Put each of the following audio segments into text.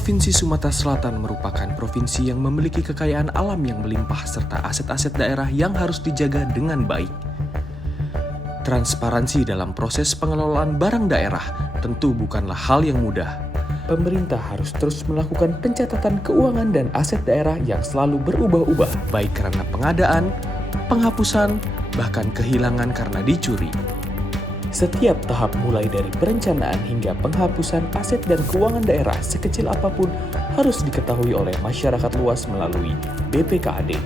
Provinsi Sumatera Selatan merupakan provinsi yang memiliki kekayaan alam yang melimpah serta aset-aset daerah yang harus dijaga dengan baik. Transparansi dalam proses pengelolaan barang daerah tentu bukanlah hal yang mudah. Pemerintah harus terus melakukan pencatatan keuangan dan aset daerah yang selalu berubah-ubah, baik karena pengadaan, penghapusan, bahkan kehilangan karena dicuri. Setiap tahap mulai dari perencanaan hingga penghapusan aset dan keuangan daerah sekecil apapun harus diketahui oleh masyarakat luas melalui BPKAD.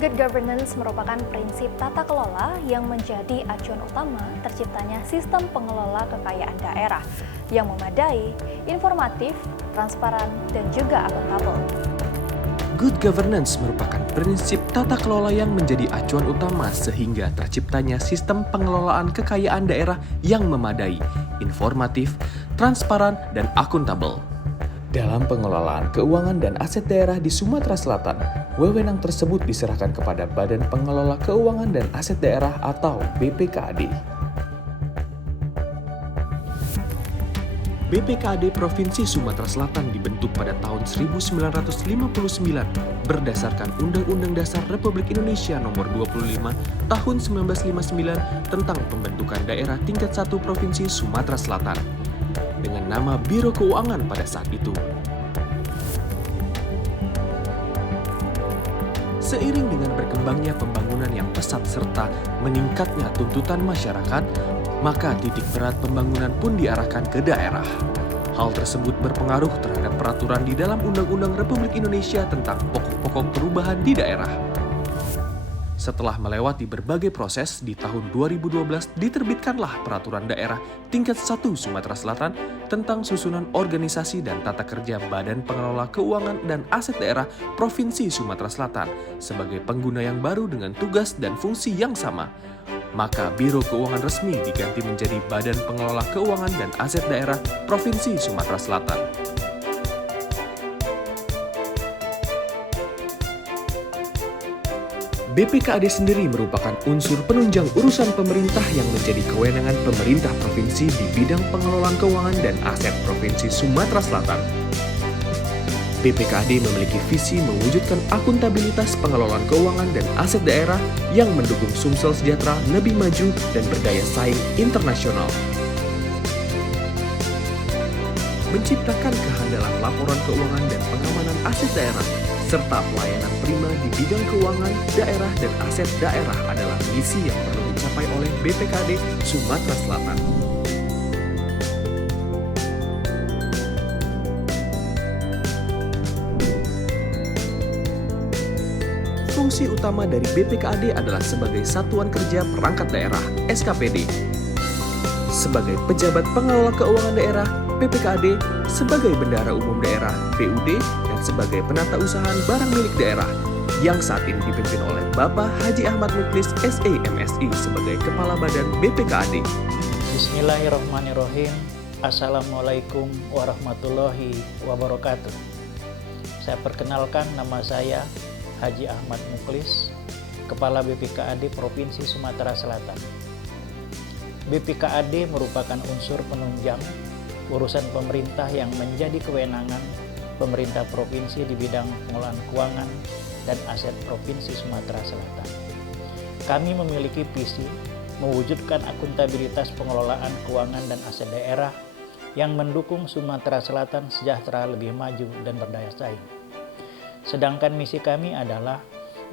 Good governance merupakan prinsip tata kelola yang menjadi acuan utama terciptanya sistem pengelola kekayaan daerah yang memadai, informatif, transparan, dan juga akuntabel. Good governance merupakan prinsip tata kelola yang menjadi acuan utama sehingga terciptanya sistem pengelolaan kekayaan daerah yang memadai, informatif, transparan, dan akuntabel. Dalam pengelolaan keuangan dan aset daerah di Sumatera Selatan, wewenang tersebut diserahkan kepada Badan Pengelola Keuangan dan Aset Daerah atau BPKAD. BPKAD Provinsi Sumatera Selatan dibentuk pada tahun 1959 berdasarkan Undang-Undang Dasar Republik Indonesia Nomor 25 Tahun 1959 tentang pembentukan daerah tingkat 1 Provinsi Sumatera Selatan dengan nama Biro Keuangan pada saat itu. Seiring dengan berkembangnya pembangunan yang pesat serta meningkatnya tuntutan masyarakat, maka titik berat pembangunan pun diarahkan ke daerah. Hal tersebut berpengaruh terhadap peraturan di dalam Undang-Undang Republik Indonesia tentang pokok-pokok perubahan di daerah. Setelah melewati berbagai proses, di tahun 2012 diterbitkanlah Peraturan Daerah Tingkat 1 Sumatera Selatan tentang susunan organisasi dan tata kerja Badan Pengelola Keuangan dan Aset Daerah Provinsi Sumatera Selatan sebagai pengguna yang baru dengan tugas dan fungsi yang sama. Maka Biro Keuangan resmi diganti menjadi Badan Pengelola Keuangan dan Aset Daerah Provinsi Sumatera Selatan. BPKAD sendiri merupakan unsur penunjang urusan pemerintah yang menjadi kewenangan pemerintah provinsi di bidang pengelolaan keuangan dan aset Provinsi Sumatera Selatan. BPKAD memiliki visi mewujudkan akuntabilitas pengelolaan keuangan dan aset daerah yang mendukung Sumsel sejahtera lebih maju dan berdaya saing internasional. Menciptakan kehandalan laporan keuangan dan pengamanan aset daerah, serta pelayanan prima di bidang keuangan daerah dan aset daerah adalah misi yang perlu dicapai oleh BPKAD Sumatera Selatan. Fungsi utama dari BPKAD adalah sebagai Satuan Kerja Perangkat Daerah (SKPD), sebagai pejabat pengelola keuangan daerah BPKAD, sebagai Bendahara Umum Daerah BUD, dan sebagai penata usahaan barang milik daerah yang saat ini dipimpin oleh Bapak Haji Ahmad Muklis SE MSI sebagai Kepala Badan BPKAD. Bismillahirrahmanirrahim. Assalamualaikum warahmatullahi wabarakatuh. Saya perkenalkan, nama saya Haji Ahmad Muklis, Kepala BPKAD Provinsi Sumatera Selatan. BPKAD merupakan unsur penunjang urusan pemerintah yang menjadi kewenangan pemerintah provinsi di bidang pengelolaan keuangan dan aset Provinsi Sumatera Selatan. Kami memiliki visi mewujudkan akuntabilitas pengelolaan keuangan dan aset daerah yang mendukung Sumatera Selatan sejahtera lebih maju dan berdaya saing. Sedangkan misi kami adalah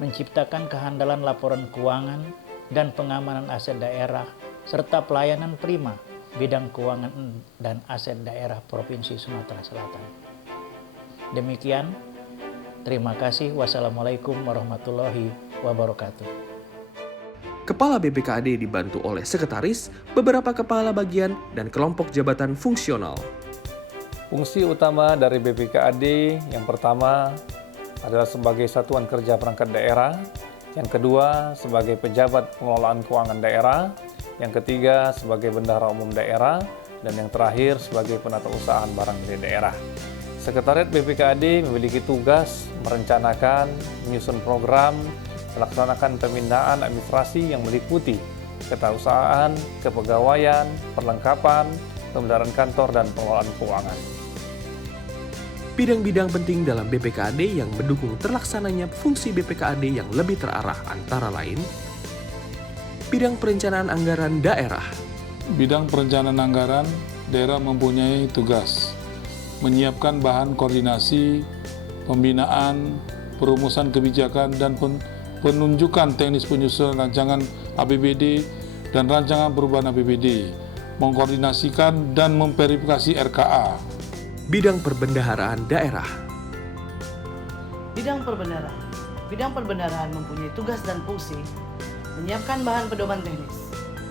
menciptakan kehandalan laporan keuangan dan pengamanan aset daerah serta pelayanan prima bidang keuangan dan aset daerah Provinsi Sumatera Selatan. Demikian, terima kasih. Wassalamualaikum warahmatullahi wabarakatuh. Kepala BPKAD dibantu oleh sekretaris, beberapa kepala bagian, dan kelompok jabatan fungsional. Fungsi utama dari BPKAD yang pertama adalah sebagai Satuan Kerja Perangkat Daerah, yang kedua sebagai pejabat pengelolaan keuangan daerah, yang ketiga sebagai Bendahara Umum Daerah, dan yang terakhir sebagai penata usahaan barang milik daerah. Sekretariat BPKAD memiliki tugas merencanakan, menyusun program, melaksanakan pembinaan administrasi yang meliputi ketausahaan, kepegawaian, perlengkapan, pemeliharaan kantor, dan pengelolaan keuangan. Bidang-bidang penting dalam BPKAD yang mendukung terlaksananya fungsi BPKAD yang lebih terarah antara lain bidang perencanaan anggaran daerah. Bidang perencanaan anggaran, daerah mempunyai tugas menyiapkan bahan koordinasi, pembinaan, perumusan kebijakan, dan penunjukan teknis penyusunan rancangan APBD dan rancangan perubahan APBD, mengkoordinasikan dan memverifikasi RKA. Bidang perbendaharaan daerah. Bidang perbendaharaan mempunyai tugas dan fungsi menyiapkan bahan pedoman teknis,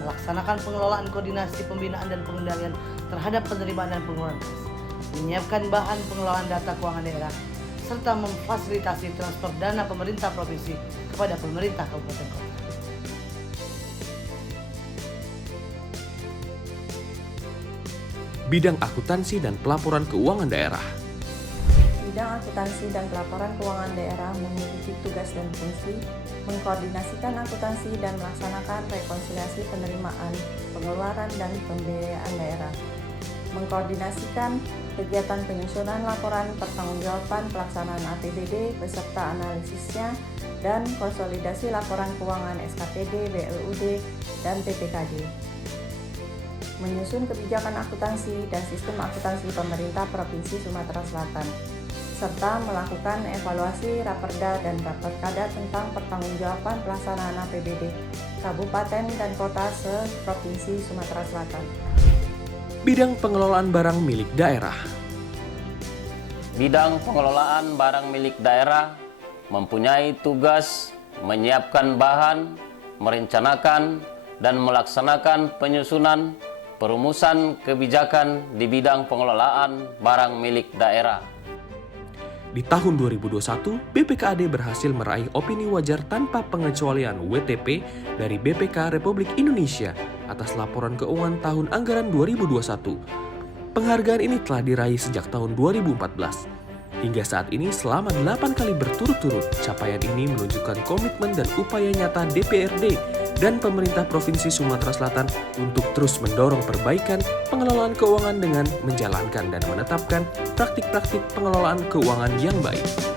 melaksanakan pengelolaan koordinasi pembinaan dan pengendalian terhadap penerimaan dan pengeluaran kas, menyiapkan bahan pengelolaan data keuangan daerah, serta memfasilitasi transfer dana pemerintah provinsi kepada pemerintah kabupaten kota. Bidang akuntansi dan pelaporan keuangan daerah. Bidang akuntansi dan pelaporan keuangan daerah memiliki tugas dan fungsi mengkoordinasikan akuntansi dan melaksanakan rekonsiliasi penerimaan, pengeluaran, dan pembiayaan daerah, mengkoordinasikan kegiatan penyusunan laporan pertanggungjawaban pelaksanaan APBD beserta analisisnya, dan konsolidasi laporan keuangan SKPD, BLUD, dan PPKD. Menyusun kebijakan akuntansi dan sistem akuntansi pemerintah Provinsi Sumatera Selatan, serta melakukan evaluasi Raperda dan Raperkada tentang pertanggungjawaban pelaksanaan APBD Kabupaten dan Kota se-Provinsi Sumatera Selatan. Bidang pengelolaan barang milik daerah. Bidang pengelolaan barang milik daerah mempunyai tugas menyiapkan bahan, merencanakan, dan melaksanakan penyusunan perumusan kebijakan di bidang pengelolaan barang milik daerah. Di tahun 2021, BPKAD berhasil meraih opini wajar tanpa pengecualian WTP dari BPK Republik Indonesia atas laporan keuangan tahun anggaran 2021. Penghargaan ini telah diraih sejak tahun 2014. Hingga saat ini selama 8 kali berturut-turut, capaian ini menunjukkan komitmen dan upaya nyata DPRD dan pemerintah Provinsi Sumatera Selatan untuk terus mendorong perbaikan pengelolaan keuangan dengan menjalankan dan menetapkan praktik-praktik pengelolaan keuangan yang baik.